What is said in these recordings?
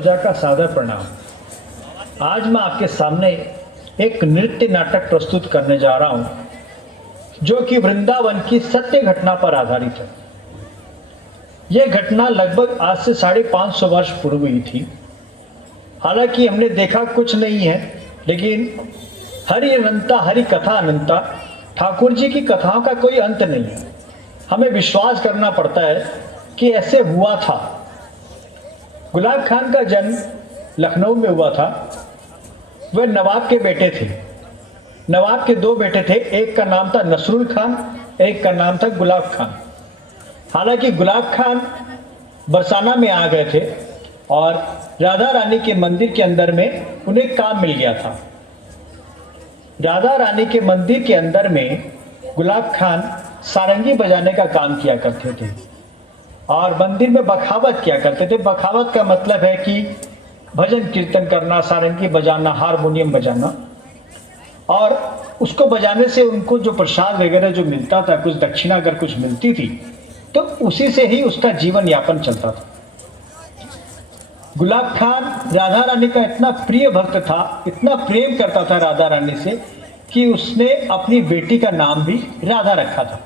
ओझा का सादर प्रणाम। आज मैं आपके सामने एक नृत्य नाटक प्रस्तुत करने जा रहा हूं जो कि वृंदावन की सत्य घटना पर आधारित है। यह घटना लगभग आज से 550 वर्ष पूर्व हुई थी। हालांकि हमने देखा कुछ नहीं है, लेकिन हरि अनंता हरि कथा अनंता, ठाकुर जी की कथाओं का कोई अंत नहीं है। हमें विश्वास करना पड़ता है कि ऐसे हुआ था। गुलाब खान का जन्म लखनऊ में हुआ था। वह नवाब के बेटे थे। नवाब के दो बेटे थे, एक का नाम था नसरुल खान, एक का नाम था गुलाब खान। हालांकि गुलाब खान बरसाना में आ गए थे और राधा रानी के मंदिर के अंदर में उन्हें काम मिल गया था। राधा रानी के मंदिर के अंदर में गुलाब खान सारंगी बजाने का काम किया करते थे और मंदिर में बखावत किया करते थे। बखावत का मतलब है कि भजन कीर्तन करना, सारंगी बजाना, हारमोनियम बजाना। और उसको बजाने से उनको जो प्रसाद वगैरह जो मिलता था, कुछ दक्षिणा अगर कुछ मिलती थी, तो उसी से ही उसका जीवन यापन चलता था। गुलाब खान राधा रानी का इतना प्रिय भक्त था, इतना प्रेम करता था राधा रानी से कि उसने अपनी बेटी का नाम भी राधा रखा था।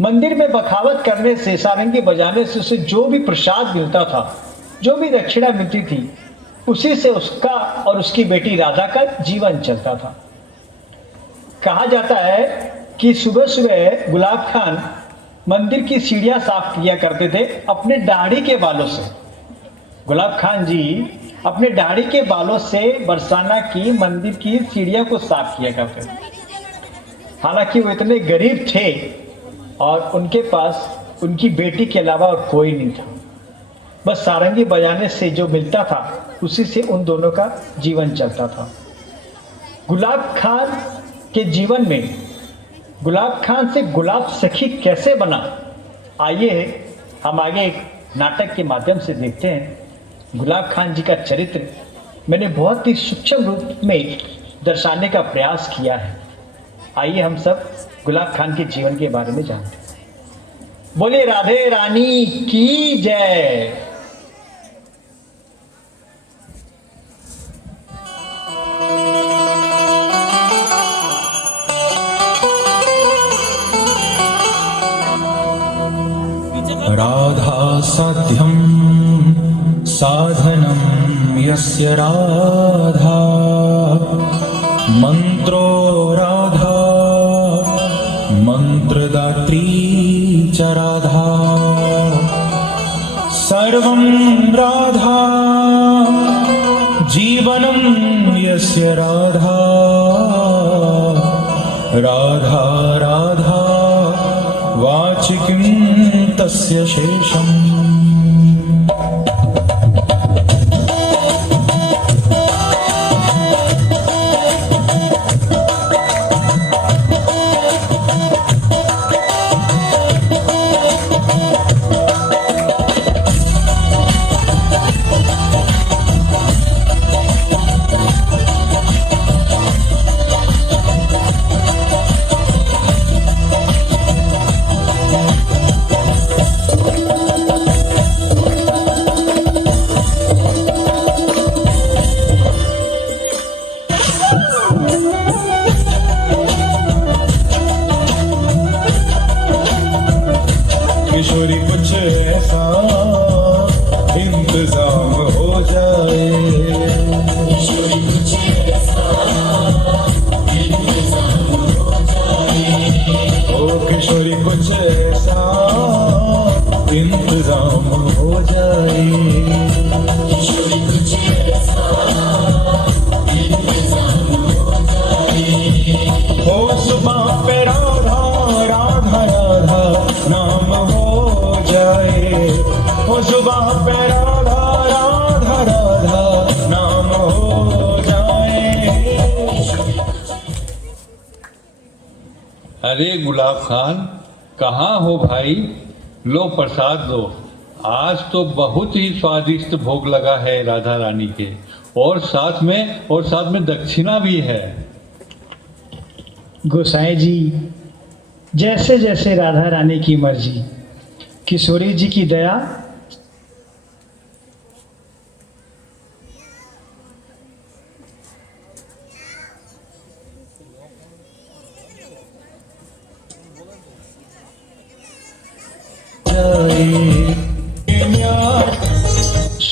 मंदिर में बखावत करने से, सारंगी बजाने से उसे जो भी प्रसाद मिलता था, जो भी दक्षिणा मिलती थी, उसी से उसका और उसकी बेटी राधा का जीवन चलता था। कहा जाता है कि सुबह सुबह गुलाब खान मंदिर की सीढ़ियां साफ किया करते थे अपने दाढ़ी के बालों से। गुलाब खान जी अपने दाढ़ी के बालों से बरसाना की मंदिर की सीढ़ियों को साफ किया करते थे। हालांकि वो इतने गरीब थे और उनके पास उनकी बेटी के अलावा और कोई नहीं था। बस सारंगी बजाने से जो मिलता था, उसी से उन दोनों का जीवन चलता था। गुलाब खान के जीवन में गुलाब खान से गुलाब सखी कैसे बना, आइए हम आगे एक नाटक के माध्यम से देखते हैं। गुलाब खान जी का चरित्र मैंने बहुत ही सूक्ष्म रूप में दर्शाने का प्रयास किया है। आइए हम सब गुलाब खान के जीवन के बारे में जानते हैं। बोले राधे रानी की जय। राधा साध्यं साधनं यस्य राधा, मंत्रो राधा मंत्रदात्री च राधा, सर्वं राधा जीवनं यस्य राधा, राधा राधा वाचि किं तस्य शेषम्। किशोरी कुछ ऐसा इंतजाम हो जाए, किशोरी कुछ ऐसा इंतजाम हो जाए, ओ किशोरी कुछ ऐसा इंतजाम हो जाए, किशोरी कुछ ऐसा इंतजाम हो जाए, हो सुबह पे राधा राधा राधा नाम हो जाए, हो सुबह पे राधा राधा राधा नाम हो जाए। अरे गुलाब खान, कहाँ हो भाई? लो प्रसाद लो। आज तो बहुत ही स्वादिष्ट भोग लगा है राधा रानी के, और साथ में दक्षिणा भी है। गोसाई जी, जैसे जैसे राधा रानी की मर्जी, किशोरी जी की दया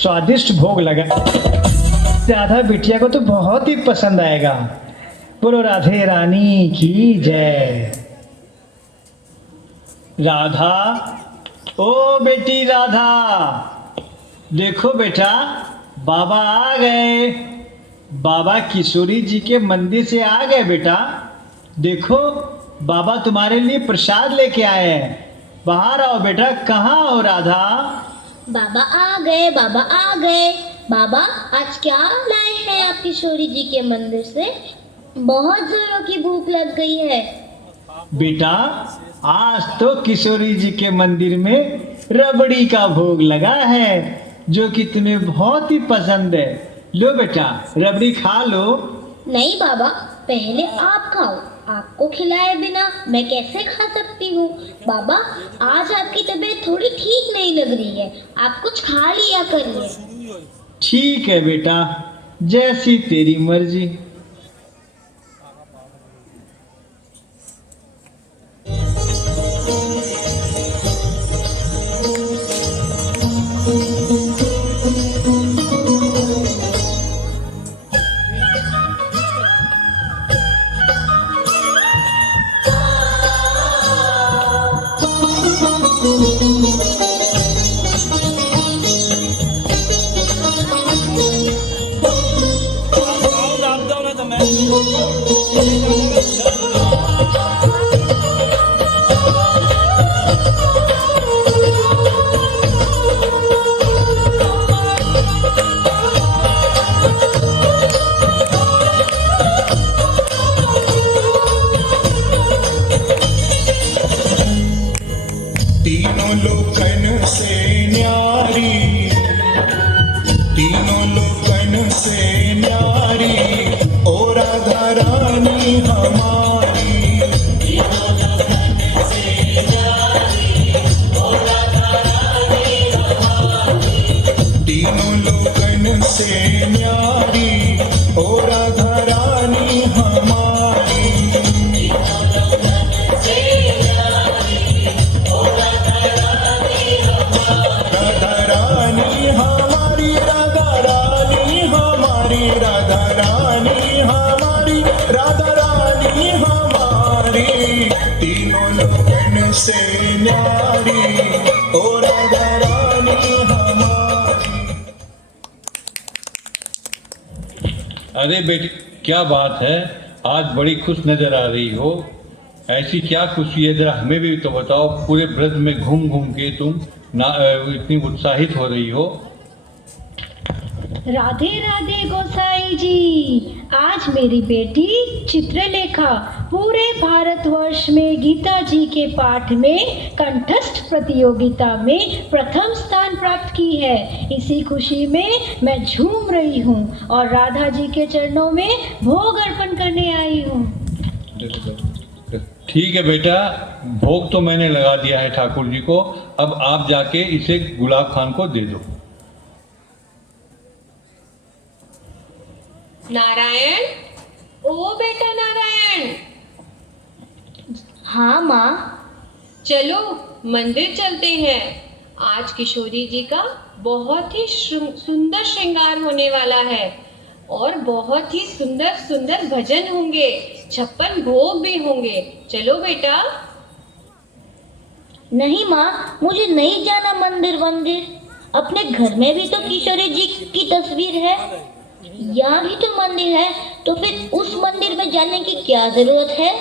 स्वादिष्ट भोग लगा। राधा बिटिया को तो बहुत ही पसंद आएगा। बोलो राधे रानी की जय। राधा, ओ बेटी राधा, देखो बेटा, बाबा आ गए। बाबा किशोरी जी के मंदिर से आ गए बेटा। देखो, बाबा तुम्हारे लिए प्रसाद लेके आए हैं। बाहर आओ बेटा। कहाँ हो राधा? बाबा आ गए, बाबा आ गए। बाबा, आज क्या लाए हैं आप किशोरी जी के मंदिर से? बहुत जोरों की भूख लग गई है। बेटा, आज तो किशोरी जी के मंदिर में रबड़ी का भोग लगा है, जो कि तुम्हें बहुत ही पसंद है। लो बेटा, रबड़ी खा लो। नहीं बाबा, पहले आप खाओ। आपको खिलाए बिना मैं कैसे खा सकती हूँ? बाबा, आज आपकी तबीयत थोड़ी ठीक नहीं लग रही है, आप कुछ खा लिया करिए। ठीक है बेटा, जैसी तेरी मर्जी। तीनों लोकन से न्यारी, तीनों लोकन से न्यारी, ओ राधा रानी हमारी। तीनों लोकन से न्यारी, ओ राधा रानी हमारी। तीनों लोकन से न्यारी, ओ राधा रानी हमारी। राधा रानी हमारी, राधा रानी हमारी। तीनों लोगन से न्यारी, ओ राधा रानी हमारी। अरे बेटी, क्या बात है, आज बड़ी खुश नजर आ रही हो। ऐसी क्या खुशी है, जरा हमें भी तो बताओ। पूरे ब्रज में घूम घूम के तुम इतनी उत्साहित हो रही हो। राधे राधे गोसाई जी, आज मेरी बेटी चित्रलेखा पूरे भारतवर्ष में गीता जी के पाठ में कंठस्थ प्रतियोगिता में प्रथम स्थान प्राप्त की है। इसी खुशी में मैं झूम रही हूँ और राधा जी के चरणों में भोग अर्पण करने आई हूँ। ठीक है बेटा, भोग तो मैंने लगा दिया है ठाकुर जी को। अब आप जाके इसे गुलाब खान को दे दो। नारायण, ओ बेटा नारायण। हाँ माँ। चलो मंदिर चलते हैं। आज किशोरी जी का बहुत ही सुंदर श्रृंगार होने वाला है और बहुत ही सुंदर सुंदर भजन होंगे, 56 भोग भी होंगे। चलो बेटा। नहीं माँ, मुझे नहीं जाना मंदिर वंदिर। अपने घर में भी तो किशोरी जी की तस्वीर है, यहाँ भी तो मंदिर है, तो फिर उस मंदिर में जाने की क्या जरूरत है?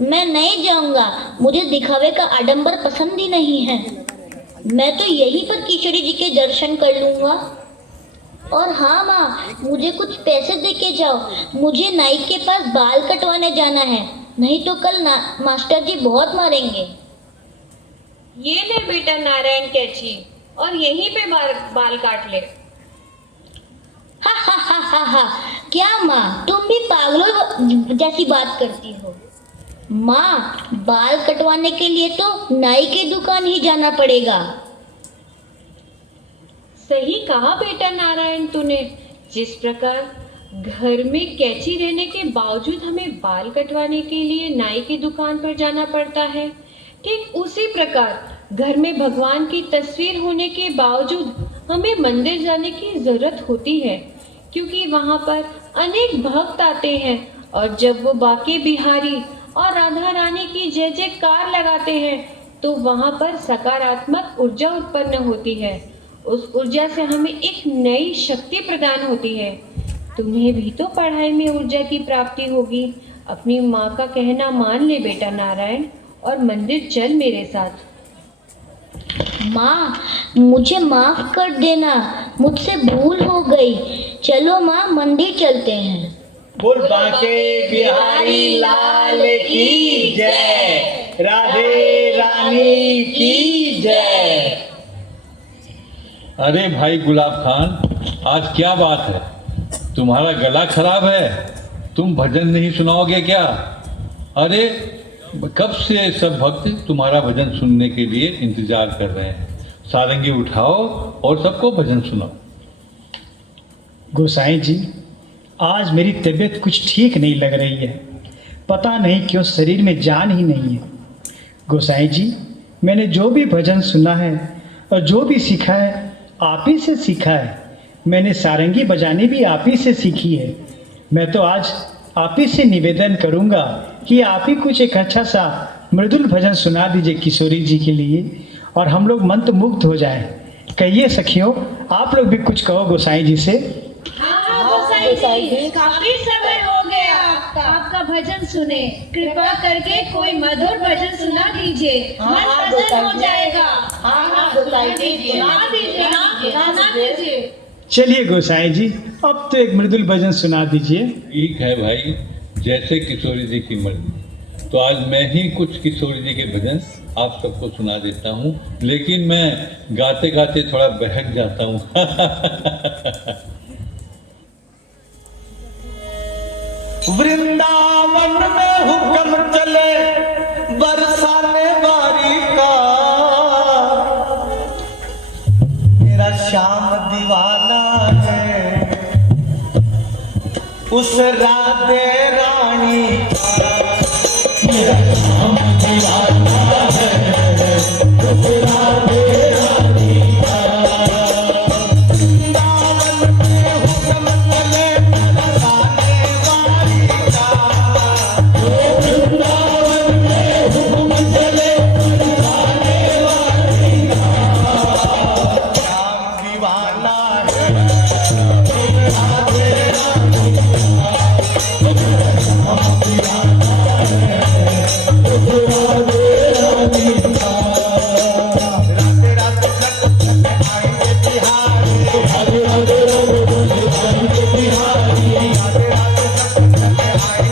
मैं नहीं जाऊंगा, मुझे दिखावे का आडंबर पसंद ही नहीं है। मैं तो यहीं पर किशोरी जी के दर्शन कर लूंगा। और हाँ माँ, मुझे कुछ पैसे दे के जाओ, मुझे नाई के पास बाल कटवाने जाना है, नहीं तो कल मास्टर जी बहुत मारेंगे। ये ले बेटा नारायण कैची, और यहीं पे बाल काट ले। हा हा हा हा हा, क्या माँ, तुम भी पागलों जैसी बात करती हो। माँ, बाल कटवाने के लिए तो नाई की दुकान ही जाना पड़ेगा। सही कहा बेटा नारायण तूने। जिस प्रकार घर में कैंची रहने के बावजूद हमें बाल कटवाने के लिए नाई की दुकान पर जाना पड़ता है, ठीक उसी प्रकार घर में भगवान की तस्वीर होने के बावजूद हमें मंदिर जाने की जरूरत होती है, क्योंकि वहाँ पर अनेक भक्त आते हैं और जब वो बांके बिहारी और राधा रानी की जय जयकार लगाते हैं तो वहाँ पर सकारात्मक ऊर्जा उत्पन्न होती है। उस ऊर्जा से हमें एक नई शक्ति प्रदान होती है। तुम्हें भी तो पढ़ाई में ऊर्जा की प्राप्ति होगी। अपनी माँ का कहना मान ले बेटा नारायण और मंदिर चल मेरे साथ। माँ, मुझे माफ कर देना, मुझसे भूल हो गई। चलो माँ, मंदिर चलते हैं। बोल बांके बिहारी लाल की जय, राधे रानी की जय। अरे भाई गुलाब खान, आज क्या बात है? तुम्हारा गला खराब है? तुम भजन नहीं सुनाओगे क्या? अरे कब से सब भक्त तुम्हारा भजन सुनने के लिए इंतजार कर रहे हैं। सारंगी उठाओ और सबको भजन सुनाओ। गोसाई जी, आज मेरी तबीयत कुछ ठीक नहीं लग रही है। पता नहीं क्यों शरीर में जान ही नहीं है। गोसाई जी, मैंने जो भी भजन सुना है और जो भी सीखा है आप ही से सीखा है। मैंने सारंगी बजानी भी आप ही से सीखी है। मैं तो आज आप ही से निवेदन करूंगा कि आप ही कुछ एक अच्छा सा मृदुल भजन सुना दीजिए किशोरी जी के लिए और हम लोग मंत्रमुग्ध हो जाएं। कहिए सखियों, आप लोग भी कुछ कहो गोसाई जी से। गोसाई जी, काफी समय हो गया आपका भजन सुने। कृपा करके कोई मधुर भजन सुना दीजिए, मन प्रसन्न हो जाएगा। सुना दीजिए। चलिए गोसाई जी, अब तो एक मृदुल भजन सुना दीजिए। ठीक है भाई, जैसे किशोरी जी की मर्जी। तो आज मैं ही कुछ किशोरी जी के भजन आप सबको सुना देता हूँ, लेकिन मैं गाते गाते थोड़ा बहक जाता हूँ। वृंदावन में हुक्म चले बरसाने बारी का, मेरा श्याम दीवाना है उस राधे रानी का। मेरा श्याम दीवाना है उस राधे रानी का। वृंदावन में हुक्म चले बरसाने बारी का, वृंदावन में हुक्म चले बरसाने बारी का। श्याम दीवाना है राधे रानी का। श्याम दीवाना है राधे रानी का। राधे राधे सच आएंगे बिहारी, राधे राधे आएंगे बिहारी, राधे राधे सच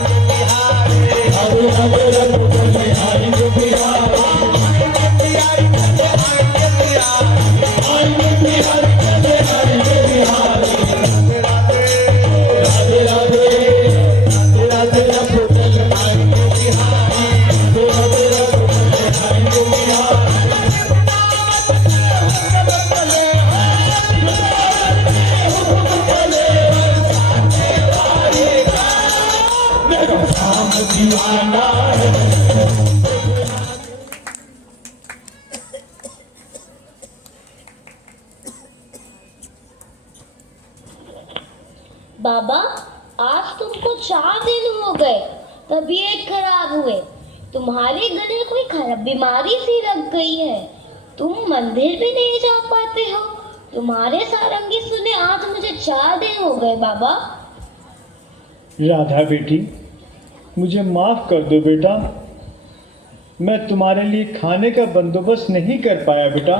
आएंगे बिहारी, राधे राधे आएंगे बिहारी, आएंगे बिहारी आएंगे बिहारी, आएंगे बिहारी आएंगे बिहारी। राधे राधे राधे राधे राधे आएंगे बिहारी, राधे राधे आएंगे बिहारी। श्याम दीवाना है। बाबा, आज तुमको 4 दिन हो गए तबीयत खराब हुए। तुम्हारे गले कोई खराब बीमारी सी लग गई है। तुम मंदिर भी नहीं जा पाते हो। तुम्हारे सारंगी सुने आज मुझे 4 दिन हो गए बाबा। राधा बेटी, मुझे माफ कर दो बेटा। मैं तुम्हारे लिए खाने का बंदोबस्त नहीं कर पाया बेटा।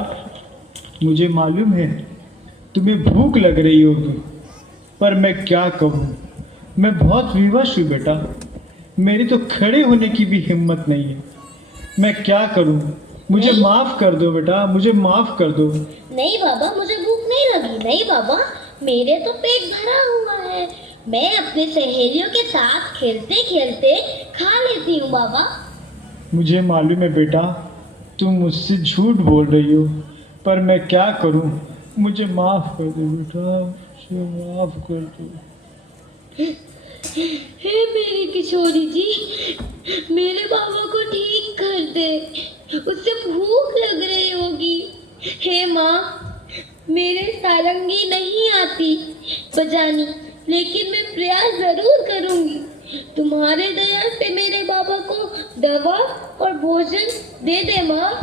मुझे मालूम है तुम्हें भूख लग रही होगी, पर मैं क्या कहूँ, मैं बहुत विवश हूँ बेटा। मेरी तो खड़े होने की भी हिम्मत नहीं है। मैं क्या करूँ? मुझे माफ कर दो बेटा, मुझे माफ कर दो। नहीं बाबा, मुझे भूख नहीं लगी। नहीं बाबा, मेरे तो पेट भरा हुआ है। मैं अपनी सहेलियों के साथ खेलते खेलते खा लेती हूँ बाबा। मुझे मालूम है बेटा, तुम मुझसे झूठ बोल रही हो, पर मैं क्या करूं? मुझे माफ कर दो बेटा, मुझे माफ कर दो। हे मेरी किशोरी जी, मेरे बाबा को ठीक कर दे। उससे भूख लग रही होगी। हे माँ, मेरे सारंगी नहीं आती बजानी, लेकिन मैं प्रयास जरूर करूंगी। तुम्हारे दया से मेरे बाबा को दवा और भोजन दे दे माँ।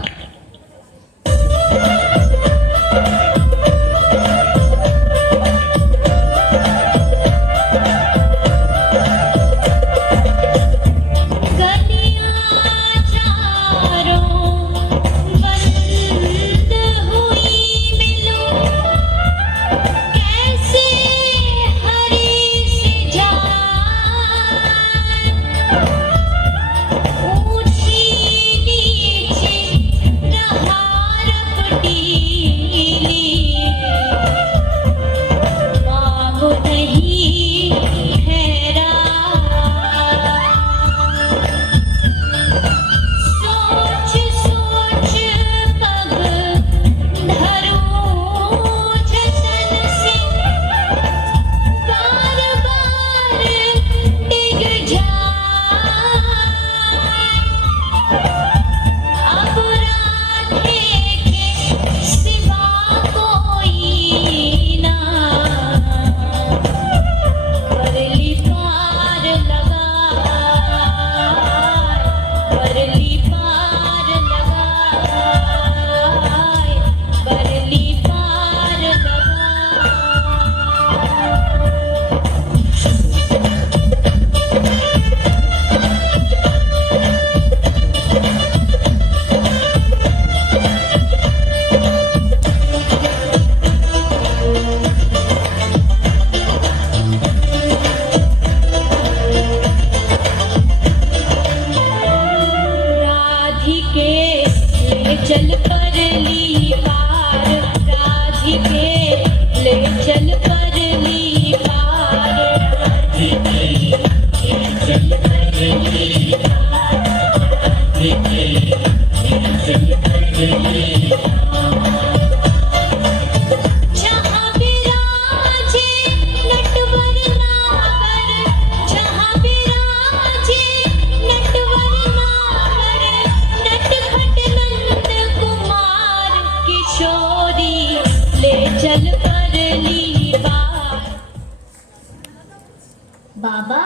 बाबा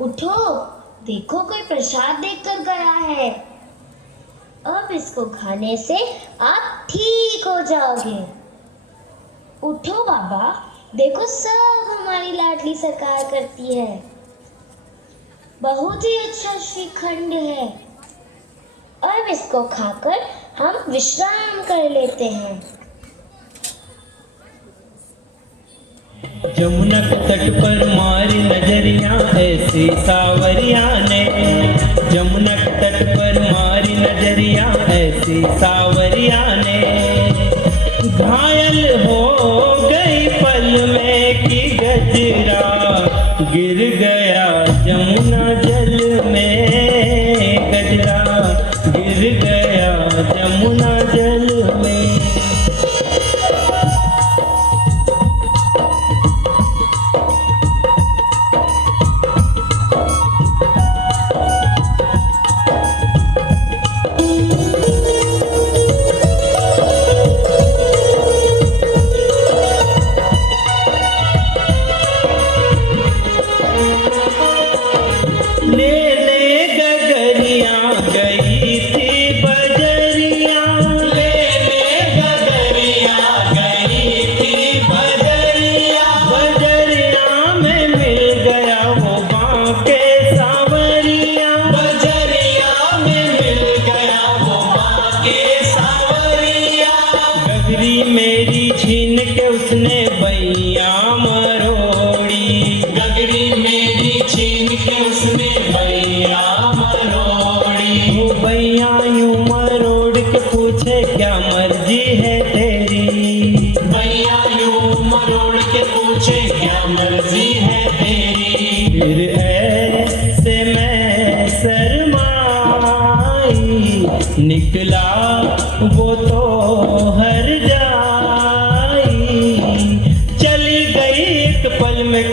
उठो, देखो कोई प्रसाद देकर गया है। अब इसको खाने से आप ठीक हो जाओगे। उठो बाबा, देखो सब हमारी लाडली सरकार करती है। बहुत ही अच्छा श्रीखंड है। अब इसको खाकर हम विश्राम कर लेते हैं। जमुना के तट पर मारी नजरिया ऐसी सावरिया ने, जमुना के तट पर मारी नजरिया ऐसी सावरिया ने, घायल हो गई पल में कि गजरा गिर गया जमुना जल में, गजरा गिर गया जमुना जल में। मेरी छीन के उसने बैया मरोड़ी, गगरी मेरी छीन के उसने बैया मरोड़ी। वो बैया यूं मरोड़ के पूछे क्या मर्जी है तेरी, बैया यूं मरोड़ के पूछे क्या मर्जी है तेरी। फिर ऐसे मैं शर्माई निकला वो तो हर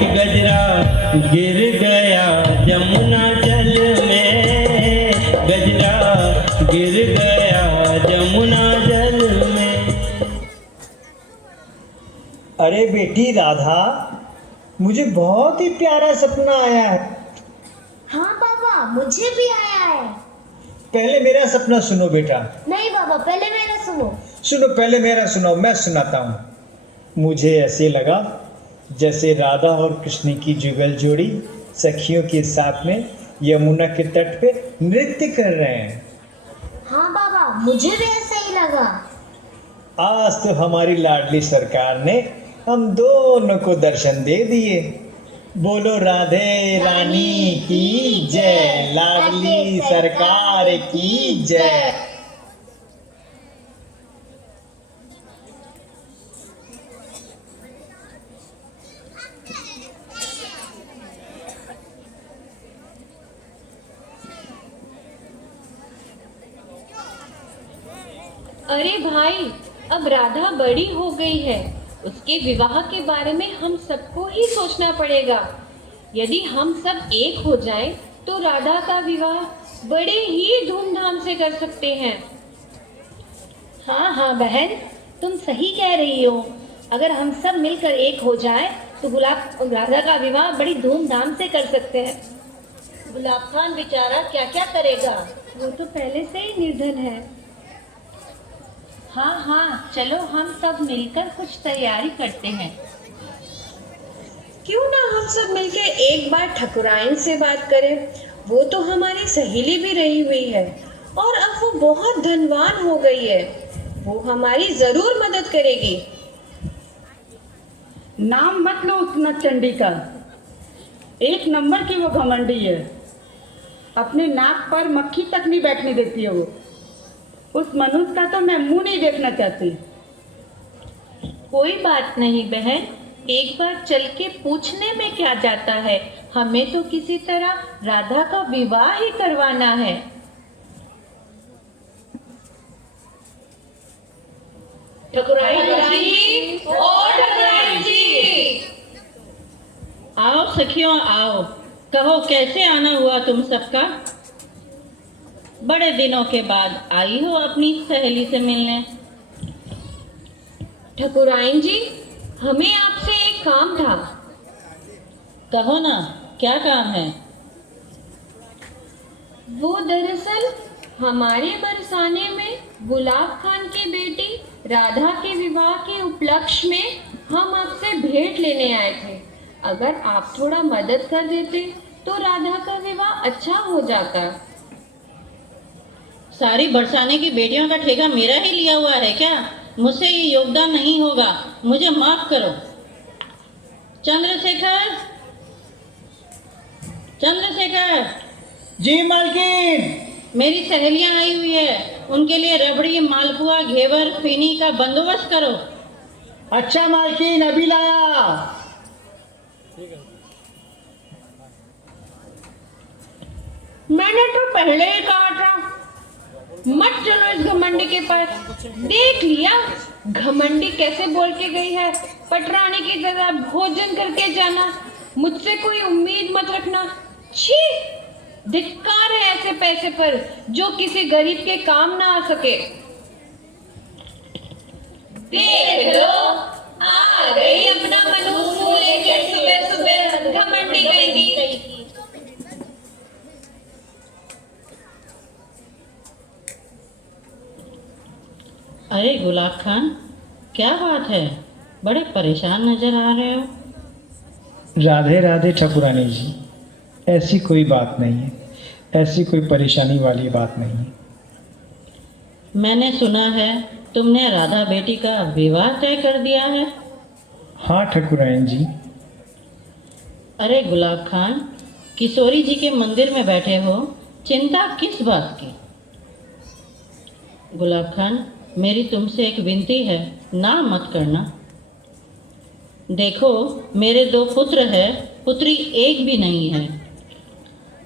गजरा गिर गया जमुना जल में, गजरा गिर गया जमुना जल में। अरे बेटी राधा, मुझे बहुत ही प्यारा सपना आया है। हाँ बाबा, मुझे भी आया है। पहले मेरा सपना सुनो बेटा। नहीं बाबा, पहले मेरा सुनो। सुनो, पहले मेरा सुनो, मैं सुनाता हूँ। मुझे ऐसे लगा जैसे राधा और कृष्ण की जुगल जोड़ी सखियों के साथ में यमुना के तट पे नृत्य कर रहे हैं। हाँ बाबा, मुझे भी ऐसा ही लगा। आज तो हमारी लाडली सरकार ने हम दोनों को दर्शन दे दिए। बोलो राधे रानी की जय, लाडली सरकार की जय। अरे भाई, अब राधा बड़ी हो गई है, उसके विवाह के बारे में हम सबको ही सोचना पड़ेगा। यदि हम सब एक हो जाएं, तो राधा का विवाह बड़े ही धूमधाम से कर सकते हैं। हाँ हाँ बहन, तुम सही कह रही हो। अगर हम सब मिलकर एक हो जाएं, तो गुलाब राधा का विवाह बड़ी धूमधाम से कर सकते हैं। गुलाब खान बेचारा क्या क्या करेगा? वो तो पहले से ही निर्धन है। हाँ हाँ, चलो हम सब मिलकर कुछ तैयारी करते हैं। क्यों ना हम सब मिलकर एक बार ठकुराइन से बात करें। वो तो हमारी सहेली भी रही हुई है और अब वो बहुत धनवान हो गई है। वो हमारी जरूर मदद करेगी। नाम मत लो उस नचंडी का, एक नंबर की वो घमंडी है। अपने नाक पर मक्खी तक नहीं बैठने देती है वो। उस मनुष्य का तो मैं मुंह नहीं देखना चाहती। कोई बात नहीं बहन, एक बार चल के पूछने में क्या जाता है। हमें तो किसी तरह राधा का विवाह ही करवाना है। ठकुराइन जी, ओ ठकुराइन जी। आओ सखियों आओ, कहो कैसे आना हुआ तुम सबका। बड़े दिनों के बाद आई हो अपनी सहेली से मिलने। ठकुराइन जी, हमें आपसे एक काम था। कहो ना, क्या काम है। वो दरअसल हमारे बरसाने में गुलाब खान की बेटी राधा के विवाह के उपलक्ष्य में हम आपसे भेंट लेने आए थे। अगर आप थोड़ा मदद कर देते तो राधा का विवाह अच्छा हो जाता। सारी बरसाने की बेटियों का ठेका मेरा ही लिया हुआ है क्या। मुझसे ये योगदान नहीं होगा, मुझे माफ करो। चंद्रशेखर, चंद्रशेखर। जी मालकिन। मेरी सहेलियां आई हुई है, उनके लिए रबड़ी, मालपुआ, घेवर, फीनी का बंदोबस्त करो। अच्छा मालकिन, अभी लाया। मैंने तो पहले ही कहा था मत चलो इस घमंडी के पास। देख लिया घमंडी कैसे बोल के गई है। पटरानी की तरह भोजन करके जाना, मुझसे कोई उम्मीद मत रखना। छी, धिक्कार है ऐसे पैसे पर जो किसी गरीब के काम ना आ सके। देख लो, आ गई अपना मनूस मुंह लेके सुबह सुबह घमंडी कहेगी। अरे गुलाब खान, क्या बात है, बड़े परेशान नजर आ रहे हो। राधे राधे ठकुरानी जी, ऐसी कोई बात नहीं है, ऐसी कोई परेशानी वाली बात नहीं है। मैंने सुना है तुमने राधा बेटी का विवाह तय कर दिया है। हाँ ठकुराइन जी। अरे गुलाब खान, किशोरी जी के मंदिर में बैठे हो, चिंता किस बात की। गुलाब खान, मेरी तुमसे एक विनती है, ना मत करना। देखो, मेरे 2 पुत्र है, पुत्री एक भी नहीं है।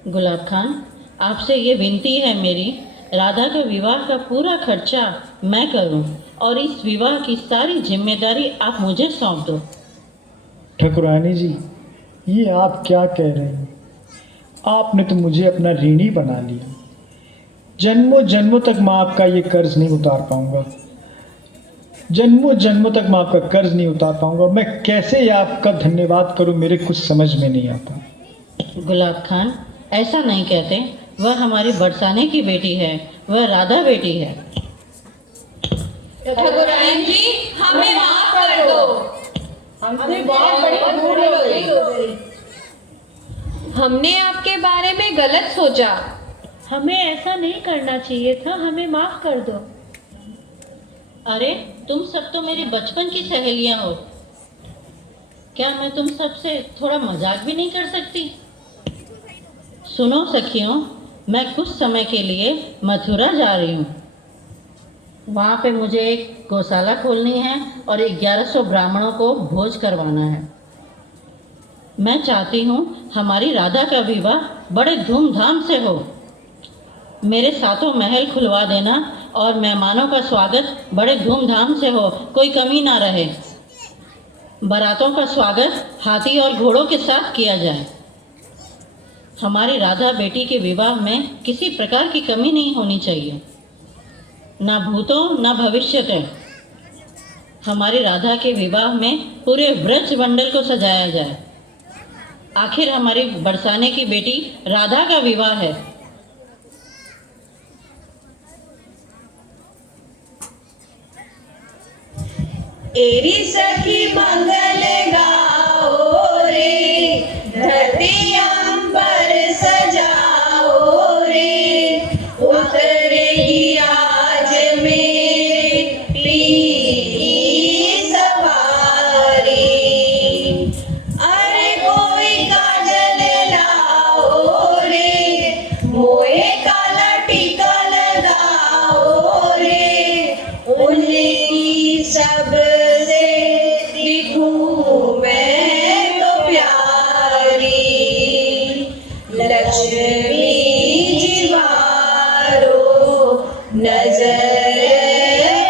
गुलाब खान, आपसे ये विनती है मेरी, राधा का विवाह का पूरा खर्चा मैं करूं और इस विवाह की सारी जिम्मेदारी आप मुझे सौंप दो। ठकुरानी जी, ये आप क्या कह रहे हैं। आपने तो मुझे अपना ऋणी बना लिया। जन्मों जन्मों तक मैं आपका ये कर्ज नहीं उतार पाऊंगा। जन्मों जन्मों तक मैं आपका कर्ज नहीं उतार पाऊंगा। मैं कैसे आपका धन्यवाद करूं, मेरे कुछ समझ में नहीं आता। गुलाब खान, ऐसा नहीं कहते। वह हमारी बरसाने की बेटी है, वह राधा बेटी है। ठाकुरायन जी, हमें माफ कर दो। हमसे बहुत बड़ी भूल हो गई। हमने आपके बारे में गलत सोचा। हमें ऐसा नहीं करना चाहिए था, हमें माफ कर दो। अरे तुम सब तो मेरी बचपन की सहेलियां हो, क्या मैं तुम सबसे थोड़ा मजाक भी नहीं कर सकती? सुनो सखियों, मैं कुछ समय के लिए मथुरा जा रही हूँ। वहाँ पे मुझे एक गौशाला खोलनी है और 1100 ब्राह्मणों को भोज करवाना है। मैं चाहती हूँ हमारी राधा का विवाह बड़े धूमधाम से हो। मेरे साथों महल खुलवा देना और मेहमानों का स्वागत बड़े धूमधाम से हो, कोई कमी ना रहे। बारातों का स्वागत हाथी और घोड़ों के साथ किया जाए। हमारी राधा बेटी के विवाह में किसी प्रकार की कमी नहीं होनी चाहिए, ना भूतों ना भविष्यते। हमारी राधा के विवाह में पूरे ब्रज मंडल को सजाया जाए। आखिर हमारी बरसाने की बेटी राधा का विवाह है। एरी सखी मंगल गाओ रे, धरती अंबर सजाओ रे, उतरेगी आज मेरे पीर सवारी। अरे कोई काजल लाओ रे, मोए काला टीका लगाओ रे, उनकी सबसे दिखूं मैं तो प्यारी। लक्ष्मी जीवारो नजर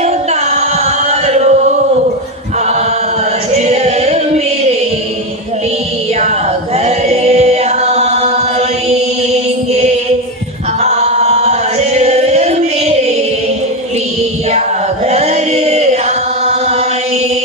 उतारो, आज मेरे प्रिया घर आएंगे, आज मेरे प्रिया घर आएंगे।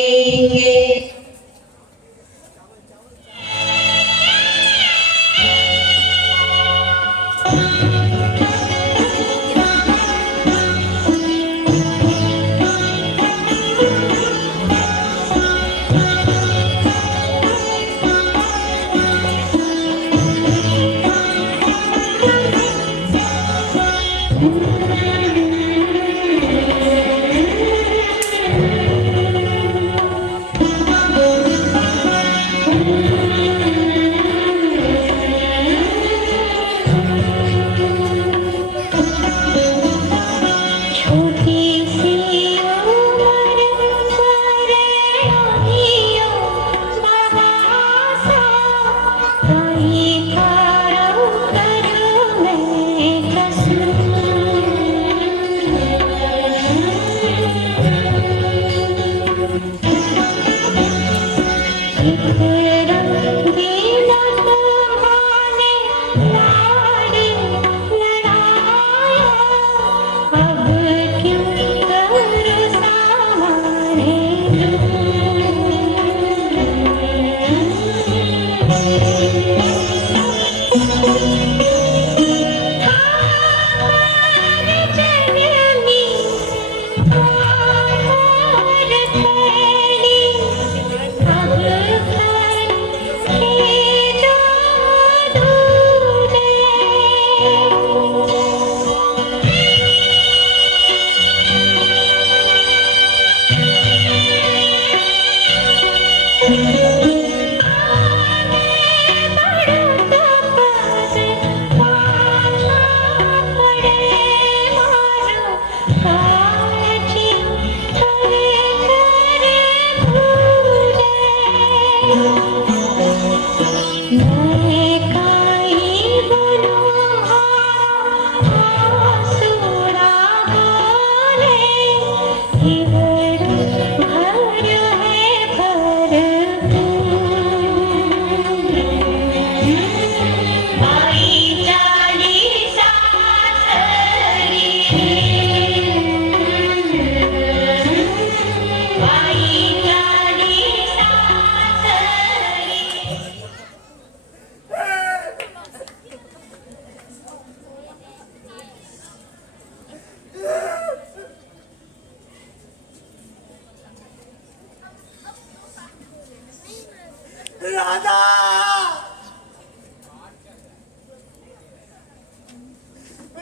राधा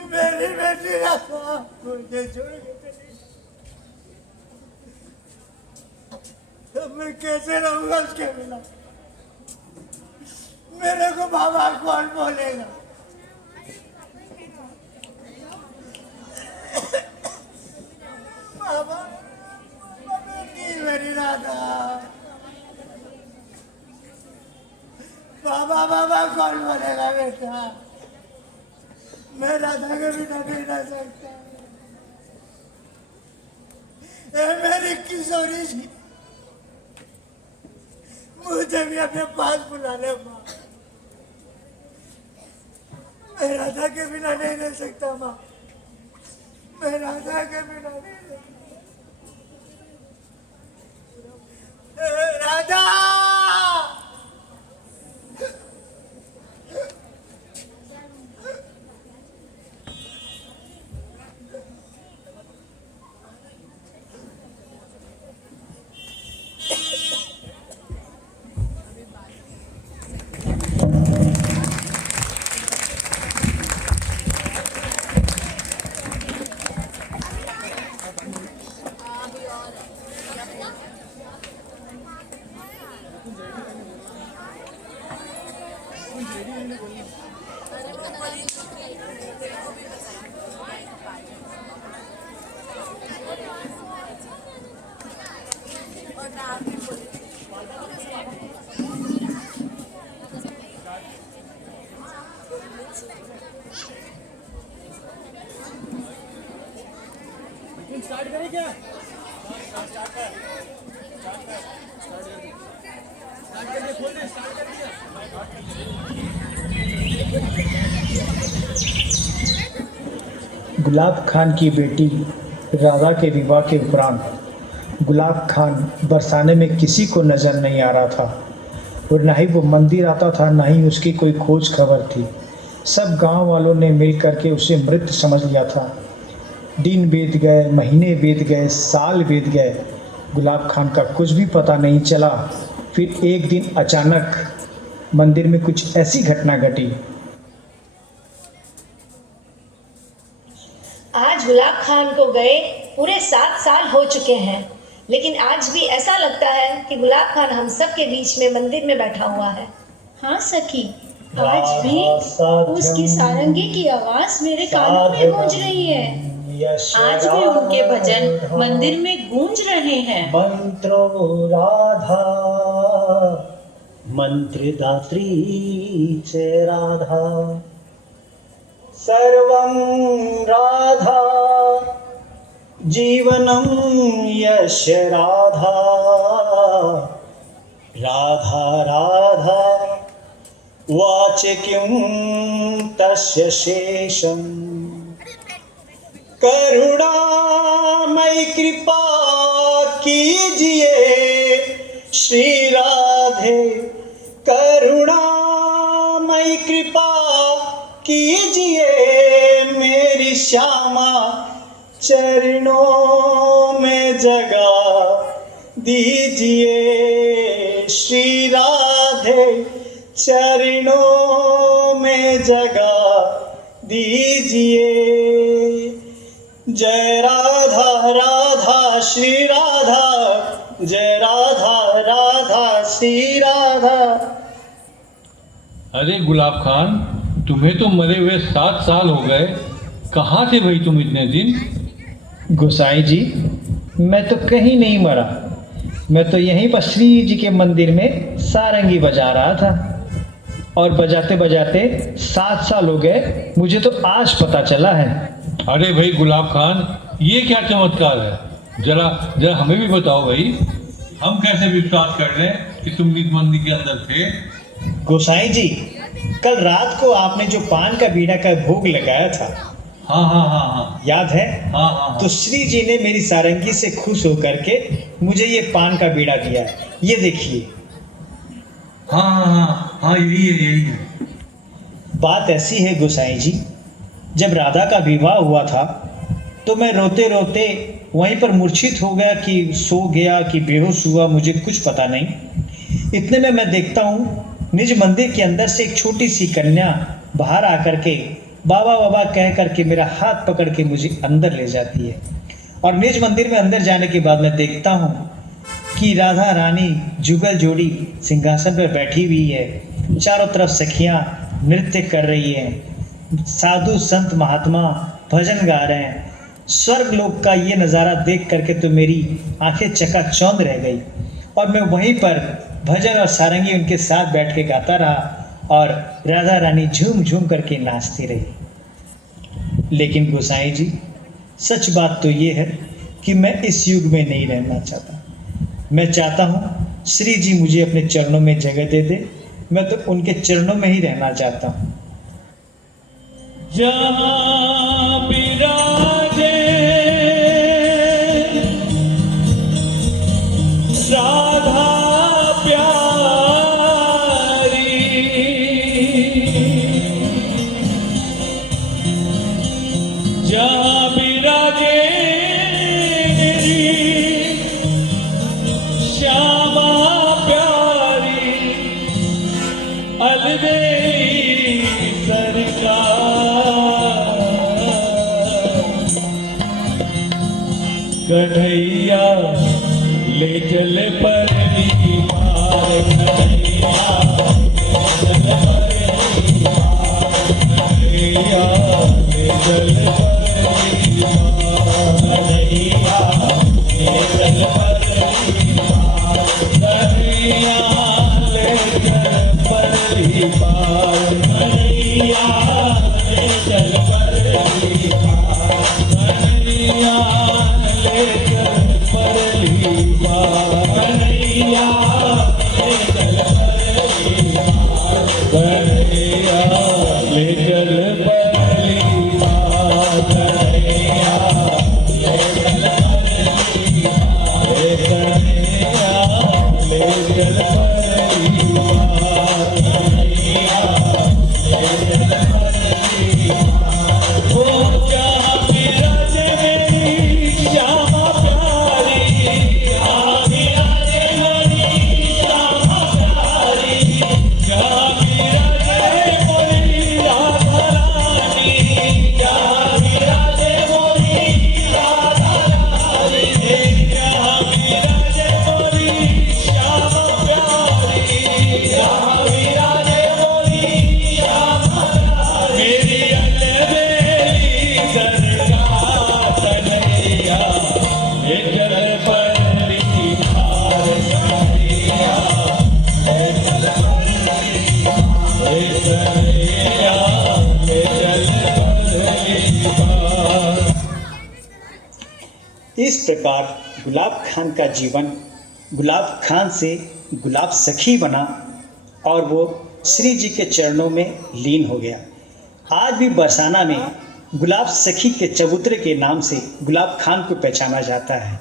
मेरी बेटी राधा मुझे छोड़ के चली। अब मैं कैसे रहूंगा उसके बिना? मेरे को बाबा कौन बोलेगा? बाबा बेटी मेरी राधा, बाबा बाबा कौन बोलेगा बेटा? मैं राधा के बिना नहीं रह सकता। मेरी किशोरी जी, मुझे भी अपने पास बुला ले माँ। मैं राधा के बिना नहीं रह सकता माँ, मैं राधा के बिना नहीं रह सकता। राधा स्टार्ट करें क्या? स्टार्ट करके खोल दे, स्टार्ट कर दिया। गुलाब खान की बेटी राधा के विवाह के उपरांत गुलाब खान बरसाने में किसी को नज़र नहीं आ रहा था और ना ही वो मंदिर आता था, ना ही उसकी कोई खोज खबर थी। सब गांव वालों ने मिल करके उसे मृत समझ लिया था। दिन बीत गए, महीने बीत गए, साल बीत गए, गुलाब खान का कुछ भी पता नहीं चला। फिर एक दिन अचानक मंदिर में कुछ ऐसी घटना घटी। आज गुलाब खान को गए पूरे 7 साल हो चुके हैं, लेकिन आज भी ऐसा लगता है कि गुलाब खान हम सब के बीच में मंदिर में बैठा हुआ है। हाँ सखी, आज भी उसकी सारंगी की आवाज मेरे कानों में गूंज रही है। आज भी उनके भजन मंदिर में गूंज रहे हैं। मंत्रो राधा मंत्रदात्री च राधा, सर्वं राधा जीवनं यस्य राधा, राधा राधा वाचिक्यं तस्य शेषम्। करुणामयी कृपा कीजिए श्री राधे, करुणामयी कृपा कीजिए मेरी श्यामा, चरणों में जगह दीजिए श्री राधे, चरणों में जगह दीजिए। जय राधा राधा श्री राधा, जय राधा राधा श्री राधा। अरे गुलाब खान, तुम्हें तो मरे हुए 7 साल हो गए, कहाँ थे भाई तुम इतने दिन? गोसाई जी, मैं तो कहीं नहीं मरा, मैं तो यहीं पर श्री जी के मंदिर में सारंगी बजा रहा था और बजाते बजाते 7 साल हो गए, मुझे तो आज पता चला है। अरे भाई गुलाब खान, ये क्या चमत्कार है? जरा जरा हमें भी बताओ भाई, हम कैसे विश्वास कर रहे हैं कि तुम निज मंदिर के अंदर थे? गोसाई जी, कल रात को आपने जो पान का बीड़ा का भोग लगाया था, हाँ हाँ हाँ हाँ, याद है? हाँ हाँ, तो श्री जी ने मेरी सारंगी से खुश होकर के मुझे ये पान का बीड़ा दिया है, ये देखिए। हाँ हाँ हाँ हाँ, यही है। बात ऐसी है गोसाई जी, जब राधा का विवाह हुआ था तो मैं रोते रोते वहीं पर मूर्छित हो गया कि सो गया कि बेहोश हुआ, मुझे कुछ पता नहीं। इतने में मैं देखता हूँ निज मंदिर के अंदर से एक छोटी सी कन्या बाहर आकर के बाबा बाबा कह करके मेरा हाथ पकड़ के मुझे अंदर ले जाती है। और निज मंदिर में अंदर जाने के बाद मैं देखता हूँ कि राधा रानी जुगल जोड़ी सिंहासन पर बैठी हुई है। चारों तरफ सखियाँ नृत्य कर रही हैं, साधु संत महात्मा भजन गा रहे हैं। स्वर्ग लोक का ये नज़ारा देख करके तो मेरी आंखें चकाचौंध रह गई और मैं वहीं पर भजन और सारंगी उनके साथ बैठ के गाता रहा और राधा रानी झूम झूम करके नाचती रही। लेकिन गोसाई जी, सच बात तो ये है कि मैं इस युग में नहीं रहना चाहता। मैं चाहता हूँ श्री जी मुझे अपने चरणों में जगह दे दे, मैं तो उनके चरणों में ही रहना चाहता हूँ। जहाँ विराजे राधा प्यारी, जहाँ विराजे श्यामा प्यारी, अलबेली सरकार, कन्हैया ले चल परली पार, कन्हैया ले चल परली पार, कन्हैया ले चल परली पार, कन्हैया ले चल परली पार, कन्हैया ले चल परली पार, कन्हैया ले चल परली पार, कन्हैया ले चल परली पार, कन्हैया ले चल परली पार, कन्हैया ले चल परली पार, कन्हैया ले चल परली पार, कन्हैया ले चल परली पार, कन्हैया ले चल परली पार। ओ जहाँ विराजे मेरी श्यामा प्यारी, जहाँ विराजे मेरी श्यामा प्यारी, जहाँ विराजे मोरी राधा रानी, जहाँ विराजे मोरी राधा रानी, जहाँ विराजे मोरी श्यामा प्यारी, जहाँ विराजे मोरी श्यामा प्यारी, मेरी अलबेली सरकार, कन्हैया ले चल परली पार, कन्हैया ले चल परली पार, कन्हैया ले चल परली पार। इस प्रकार गुलाब खान का जीवन गुलाब खान से गुलाब सखी बना और वो श्री जी के चरणों में लीन हो गया। आज भी बरसाना में गुलाब सखी के चबूतरे के नाम से गुलाब खान को पहचाना जाता है।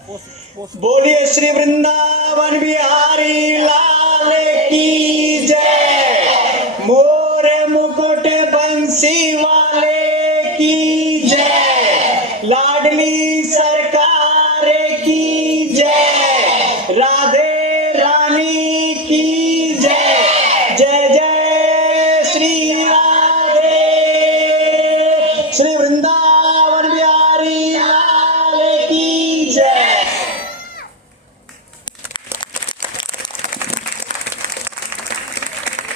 बोलिए श्री वृंदावन बिहारी लाल की जय, मोरे मुकुट बंसी वाले की जय, लाडली सरकार